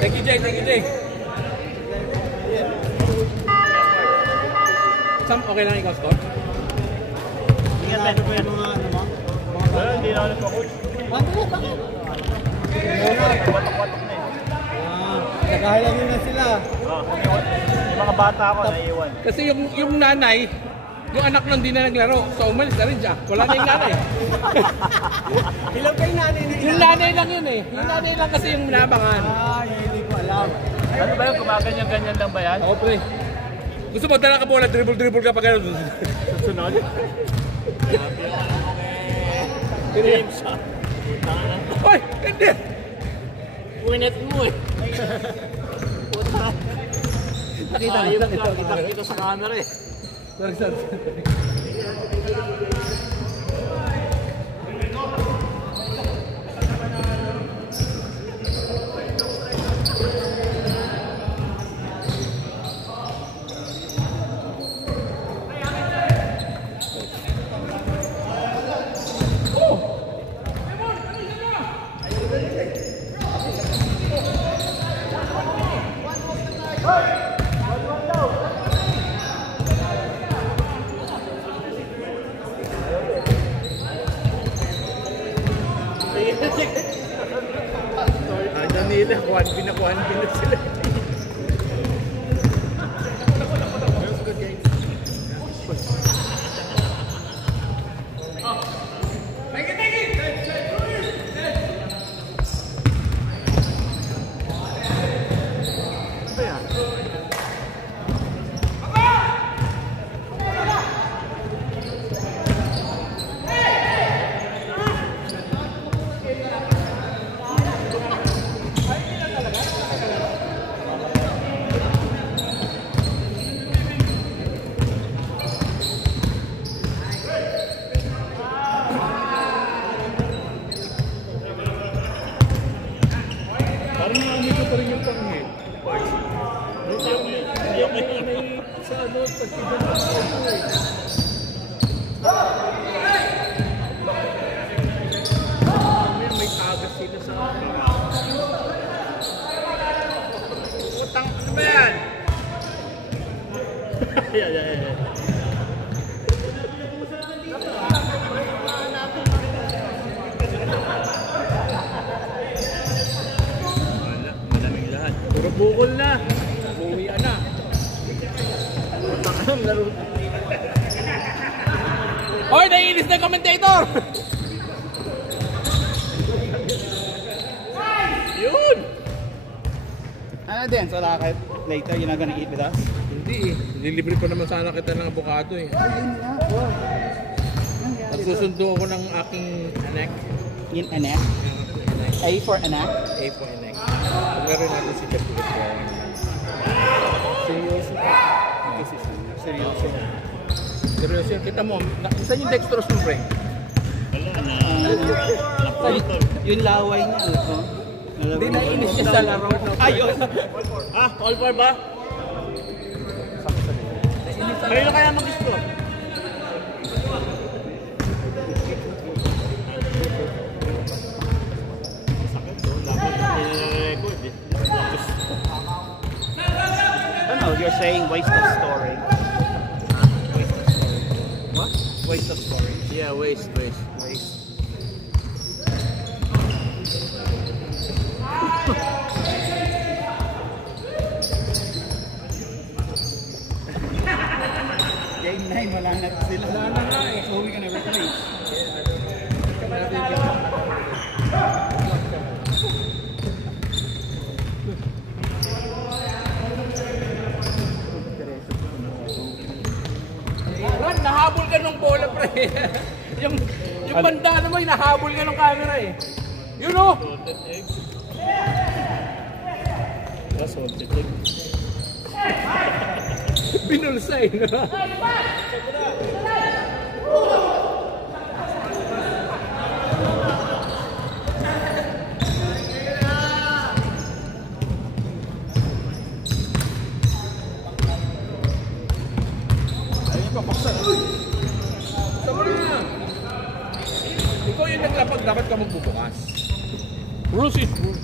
Thank you, Jay. Thank you, Jay. Sam, okay lang ikaw, Scott? Ingat tayo pa yung mga ano mo? Wala, hindi na ako nagpa-coach. Bakit? Watok-watok na eh. Naghahalagin na sila. Yung mga bata ako naiiwan. Kasi yung nanay, yung anak nun hindi na naglaro. So umalis na rin siya. Wala na yung nanay. Ilang kayo nanay na Yung nanay lang yun eh. Yung nanay lang kasi yung nabangan. Hindi ko alam. Ano ba yung gumaganyan-ganyan lang ba yan? Oo, pre. Gusto mo dala ka bola, dribble ka pa gano'n. Sunod? James. Hoy! Hindi! Uwinet mo eh. Nakita sa camera eh. Sorry. Nila, kuhan na sila. Malamig lahat. Puro bukol na. Buwian na. Hoy, naiinis na yung commentator! Yun! Ano din? So lakit later, you're not gonna eat with us? Hindi eh. Nililibre pa naman sana kita ng avocado eh. Ayun na, boy. At susundo ako ng aking anak. Yung anak? A for anak? A for anak. Paglaro natin si Jeff Gutierrez. Seryoso ka? Seryoso. Seryoso yun. Kita mo, saan yung dextrose mo, pre? Yung laway niya, ano? Hindi naiinis siya sa laro. Ayun! All for ba? Kayo na kaya mag-score? You're saying waste of story. What? Waste of story. Yeah, waste. Game 9, wala na sila. Wala na nga eh. So we gonna replace. Ron, nahabol ka nung bola, pre. yung banda naman, nahabol ka nung camera eh. You know? Salted egg. Binulsay na. Ikaw yung naglapag, dapat ka magbubukas. Rules is rules.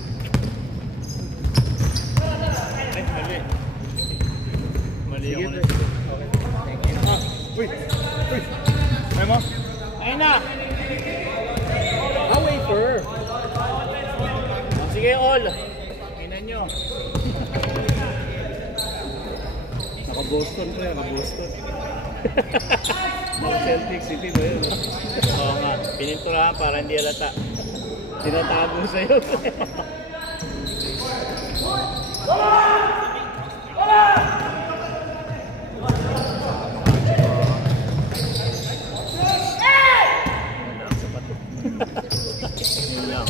Sige, pre. Okay. Thank you. Uy! Uy! Ay mo? Ayun na! Wafer. Sige, all. Tingnan nyo. Naka-Boston, pre. Naka-Boston. Mga Celtic City ba yun? Oo nga, pininturahan para hindi halata. Tinatago sa'yo. Yun lang.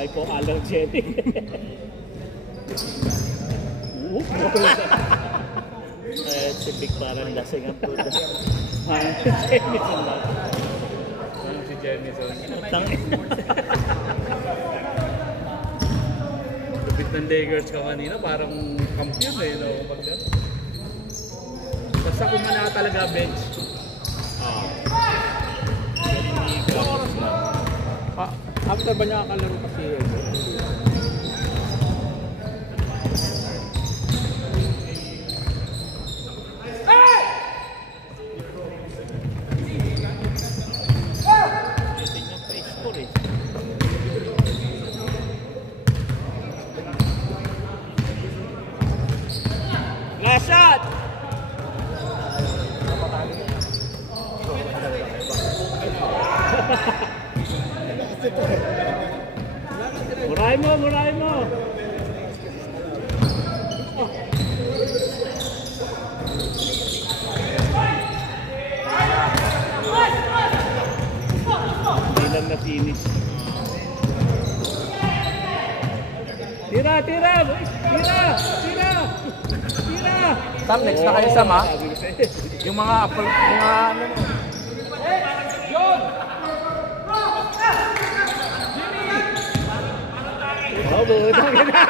Hypoallergenic. Si Big parang lasing ang puta. Parang si Jemison lang. Anong si Jemison? Tangin. Lupit ng Lakers ka kanina, parang kampiyon eh. No? Basta kung na talaga bench. After ba niya kakalaro kasi yun? Last shot! Muray mo, muray mo! Hindi lang na-finish. Tira, tira! Tira! Tira! Tira! Sam, next na kayo Sam ha? Sabi ko sa'yo. Yung mga apple, mga ano. Oh, budang ina.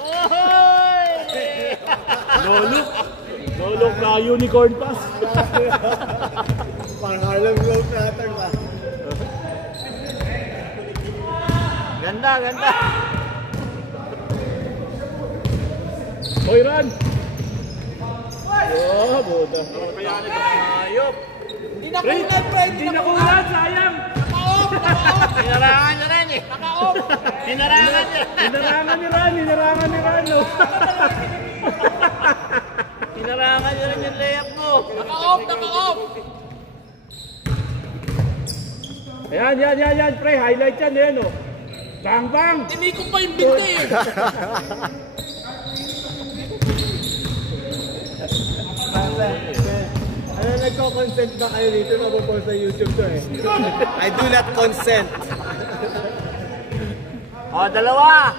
Oy! Lolok na unicorn pass. Parang Harlem Globetrotter ba? Ganda, ganda. Hoy, run! Oh, budang. Ayop. Hindi na kulat, bro! Hindi na kulat, sayang. Hinarangan niya rin eh. Naka-off. Hinarangan niya. Hinarangan ni Ran. Hinarangan ni Ran. Hinarangan niya rin yung layup mo. Naka-off! Naka-off! Ayan, yan, yan, yan. Pre, highlight yan. Yan, oh. Bang, bang. Hindi ko pa yung binti eh! Ano, nagko-consent ba kayo dito? Mapupost sa YouTube to eh. I do not consent. Oh, dalawa.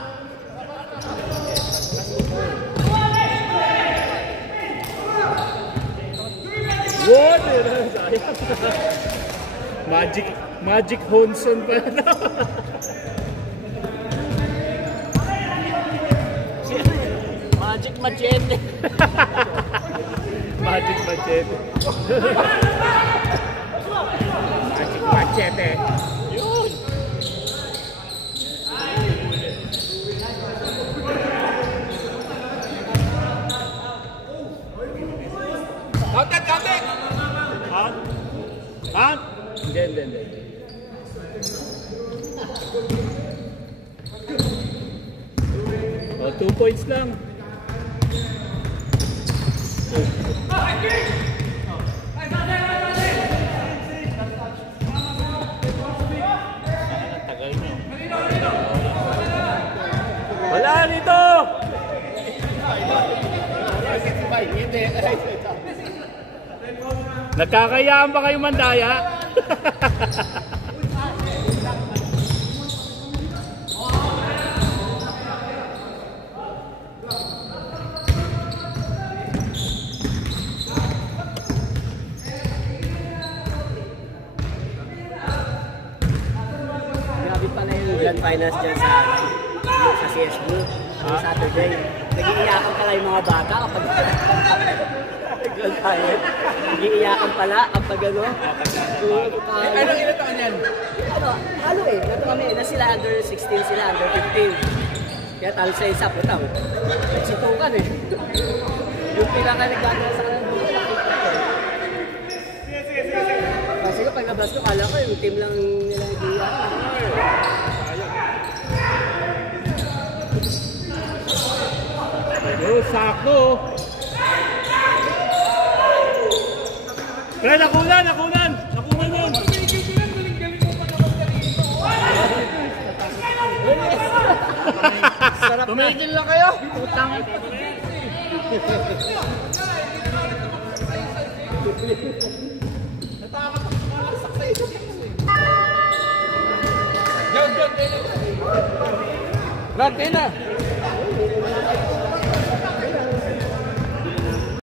What? Magic Honson pa na. Magic Machete. Magic Machete. Magic Machete. Yun. Counted! Counted! Count? Count? Hindi. Oh, 2 points lang. Wala nito! Nagkakayaan ba kayo mandaya? Grabe pala yung grand finals dyan sa CS Blue sa Saturday. Nag-iiyakan pala yung mga bata kapag grand finals. Nag-iiyakan pala kapag ano. Anong ilan taon yan? Halo eh. Nato kami. Na sila under 16, sila under 15. Kaya talo sa isa, putang. Nagsutukan eh. Yung pinaka-nagdadala sa kanang buko, nakita ko. Kasi ko, paglabas ko, kala ko yung team lang nila nag-iyakan. Sakto. Pre, nakunan yun. Tumigil lang kayo. Putang. John, John, Run, kayo na.